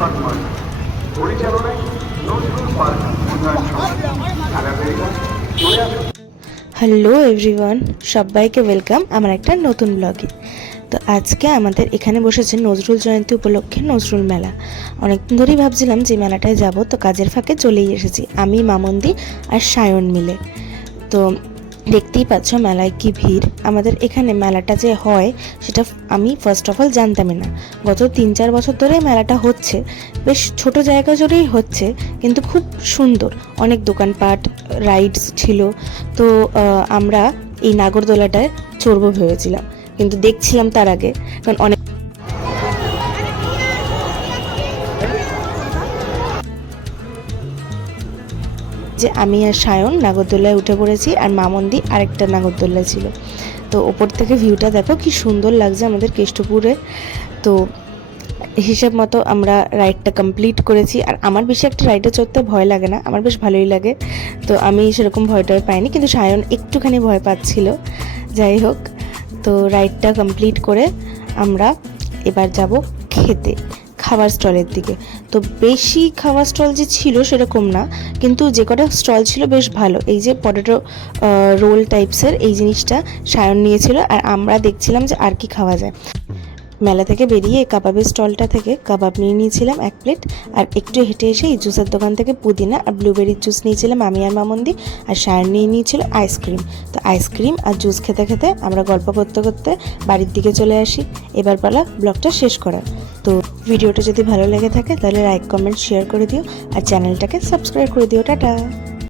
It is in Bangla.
সম্মান পরিচালনায় নজরুল পার্ক উন্নয়ন হ্যালো এভরিওয়ান, সবাইকে ওয়েলকাম আমার একটা নতুন ব্লগে। তো আজকে আমাদের এখানে বসেছে নজরুল জয়ন্তী উপলক্ষে নজরুল মেলা। অনেকদিন ধরেই ভাবছিলাম যে মেলাটায় যাব, তো কাজের ফাঁকে চলেই এসেছি আমি, মামন্দি আর সায়ন মিলে। তো দেখতেই পাচ্ছ মেলায় কি ভিড়। আমাদের এখানে মেলাটা যে হয় সেটা আমি ফার্স্ট অফ অল জানতামই না। গত 3-4 বছর ধরে মেলাটা হচ্ছে, বেশ ছোট জায়গা জুড়েই হচ্ছে, কিন্তু খুব সুন্দর, অনেক দোকানপাট, রাইডস ছিল। তো আমরা এই নাগরদোলাটায় চড়বো ভেবেছিলাম, কিন্তু দেখছিলাম তার আগে, কারণ অনেক যে আমি আর সায়ন নাগরদোলায় উঠে পড়েছি, আর মামন্দি আরেকটা নাগরদোলা ছিল। তো ওপর থেকে ভিউটা দেখো কি সুন্দর লাগছে আমাদের কেষ্টপুরে। তো হিসেব মতো আমরা রাইডটা কমপ্লিট করেছি। আর আমার বেশি একটা রাইডে চড়তে ভয় লাগে না, আমার বেশ ভালোই লাগে। তো আমি সেরকম ভয়টাই পাইনি, কিন্তু সায়ন একটুখানি ভয় পাচ্ছিল। যাই হোক, তো রাইডটা কমপ্লিট করে আমরা এবার যাব খেতে, খাবার স্টলের দিকে। তো বেশি খাবার স্টল যে ছিল সেরকম না, কিন্তু যে কটা স্টল ছিল বেশ ভালো। এই যে পটেটো রোল টাইপসের এই জিনিসটা সায়ন নিয়েছিল, আর আমরা দেখছিলাম যে আর কি খাওয়া যায়। মেলা থেকে বেরিয়ে কাবাবের স্টলটা থেকে কাবাব নিয়ে নিয়েছিলাম 1 প্লেট, আর একটু হেঁটে এসে এই জুসের দোকান থেকে পুদিনা আর ব্লুবেরির জুস নিয়েছিলাম আমি আর মামন্দি, আর সায়ন নিয়ে নিয়েছিল আইসক্রিম। তো আইসক্রিম আর জুস খেতে খেতে আমরা গল্প করতে করতে বাড়ির দিকে চলে আসি। এবার পালা ব্লগটা শেষ করার। তো ভিডিওটা যদি ভালো লেগে থাকে তাহলে লাইক, কমেন্ট, শেয়ার করে দিও, আর চ্যানেলটাকে সাবস্ক্রাইব করে দিও। টাটা।